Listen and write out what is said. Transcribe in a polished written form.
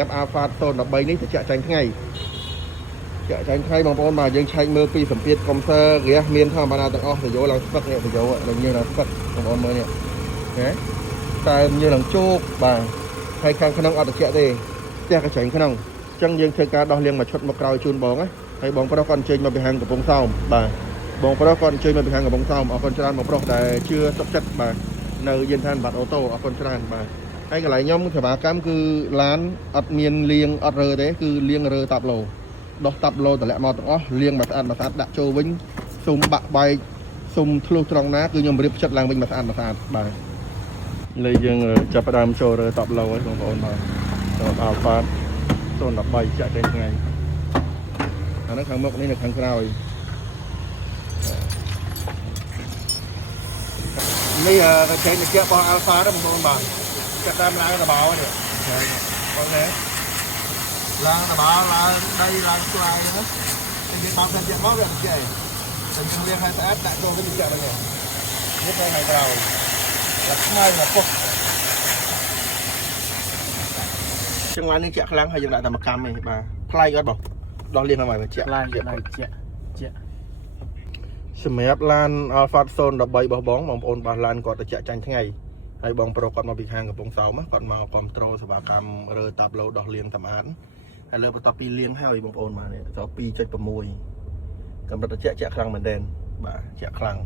Ép Alpha Stone 13 នេះទៅចាក់ចាញ់ថ្ងៃចាក់ចាញ់ថ្ងៃបងប្អូនបាទយើងឆែកមើលពីសម្ពាធកុំព្យូទ័រហ្គាសមានធម្មតាទាំងអស់ទៅយកឡើងស្ពឹកនេះទៅយកឡើងញើឡើងស្ពឹកបងប្អូនមើលនេះណាតែញើឡើងជោគបាទហើយខាងក្នុងអត់ត្រជាក់ទេផ្ទះកញ្ចែងក្នុងអញ្ចឹងយើងធ្វើការដោះលាងមួយឈុតមកក្រោយជូនបងណាហើយបងប្រុសគាត់អញ្ជើញមកពីហាងកំពង់សោមបាទបងប្រុសគាត់អញ្ជើញមកពីហាងកំពង់សោមអរគុណច្រើនបងប្រុសដែលជឿទុកចិត្តបាទនៅយានដ្ឋានបាត់អូតូអរគុណច្រើនបាទហើយកន្លែងខ្ញុំសេវាកម្មគឺឡានអត់មានលាងអត់រើទេគឺលាងរើតាប់ឡូដោះតាប់ឡូតម្លាក់មកទាំងអស់លាងមកស្អាតដាក់ចូលវិញសុំបាក់បែកសុំធ្លុះត្រង់ណាគឺខ្ញុំរៀបចិត្តឡើងវិញមកស្អាតបាទលើយើងចាប់ផ្ដើមចូលរើតាប់ឡូហើយបងប្អូនបាទដល់ Alpha 013ចាក់តែថ្ងៃអានោះខាងមុខនេះនៅខាងក្រោយនេះកញ្ចែងត្រជាក់របស់ Alpha đóបងប្អូនបាទចាក់តាមឡើងដបោនេះបងណាឡើងដបោឡើងដីឡើងស្លាយហ្នឹងនិយាយបោកតែជាក់មកវាត្រជាក់តែយើងលាងឲ្យស្អាតដាក់ចូលវិញត្រជាក់ហ្នឹងនេះទៅខាងក្រោយឡើងស្មៅឡើងពុះចឹងឡើងនេះជាក់ខ្លាំងហើយយើងដាក់តែមកកម្មទេបាទថ្លៃអត់បងដោះលាងឲ្យមកជាក់ជាក់សម្រាប់ឡាន Alpha 013របស់បងប្អូនបាទឡានគាត់ទៅចាក់ចាញ់ថ្ងៃហើយបងប្រុសគាត់មកពីខាងកំពង់សោមគាត់មកគ្រប់ត្រូលសេវាកម្មរើតាប់ឡូដោះលាងសម្អាតហើយលើបន្ទាប់ពីលាងហើយបងប្អូនបាទនេះដល់ 2.6 កម្រិតត្រជាក់ខ្លាំងមែនទែនបាទជាក់ខ្លាំង